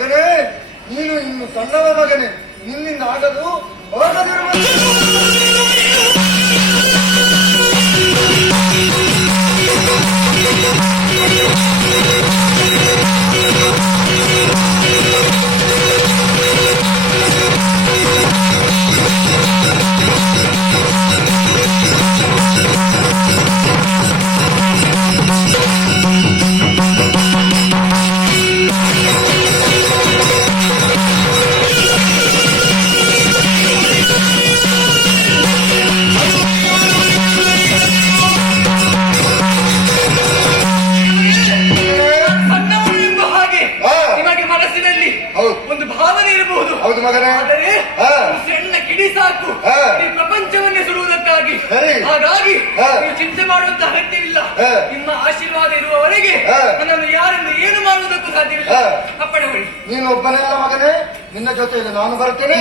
ಮಗನೇ, ನೀನು ಇನ್ನು ಸಣ್ಣವ ಮಗನೇ, ನಿನ್ನಿಂದ ಆಗದು ಆಗದಿರುವ ಒಂದು ಭಾವನೆ ಇರಬಹುದು. ಹೌದು ಮಗನೇ, ಆದರೆ ಸಣ್ಣ ಕಿಡಿ ಸಾಕು ಈ ಪ್ರಪಂಚವನ್ನೇ ಸುಡುವುದಕ್ಕಾಗಿ. ಹಾಗಾಗಿ ನೀವು ಚಿಂತೆ ಮಾಡುವಂತ ಅಗತ್ಯವಿಲ್ಲ. ನಿಮ್ಮ ಆಶೀರ್ವಾದ ಇರುವವರೆಗೆ ನನ್ನನ್ನು ಯಾರಿಂದ ಏನು ಮಾಡುವುದಕ್ಕೂ ಸಾಧ್ಯವಿಲ್ಲ. ಅಪ್ಪಣೆ ಹೊಡಿ. ನೀನು ಒಬ್ಬನೇ ಅಲ್ಲ ಮಗನೇ, ನಿನ್ನ ಜೊತೆಯಲ್ಲಿ ನಾನು ಬರ್ತೇನೆ.